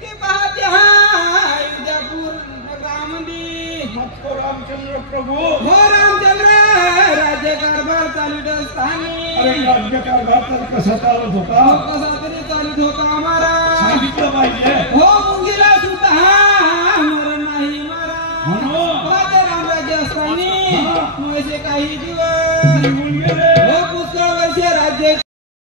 की पाहते हाय विजापूर नगरामंदी मत्को रामचंद्र प्रभू हो रामचंद्र राज्यकारभार चालवित असताना अरे राज्यकारभार तर कसा चालत होता कसा तरी चालत होता महाराज सांगितलं पाहिजे हो मुंगीला सुद्धा मरण नाही महाराज म्हणून राजा रामराज्य असताना काही दिवस निघून गेले हो पुष्कळ वर्ष राज्य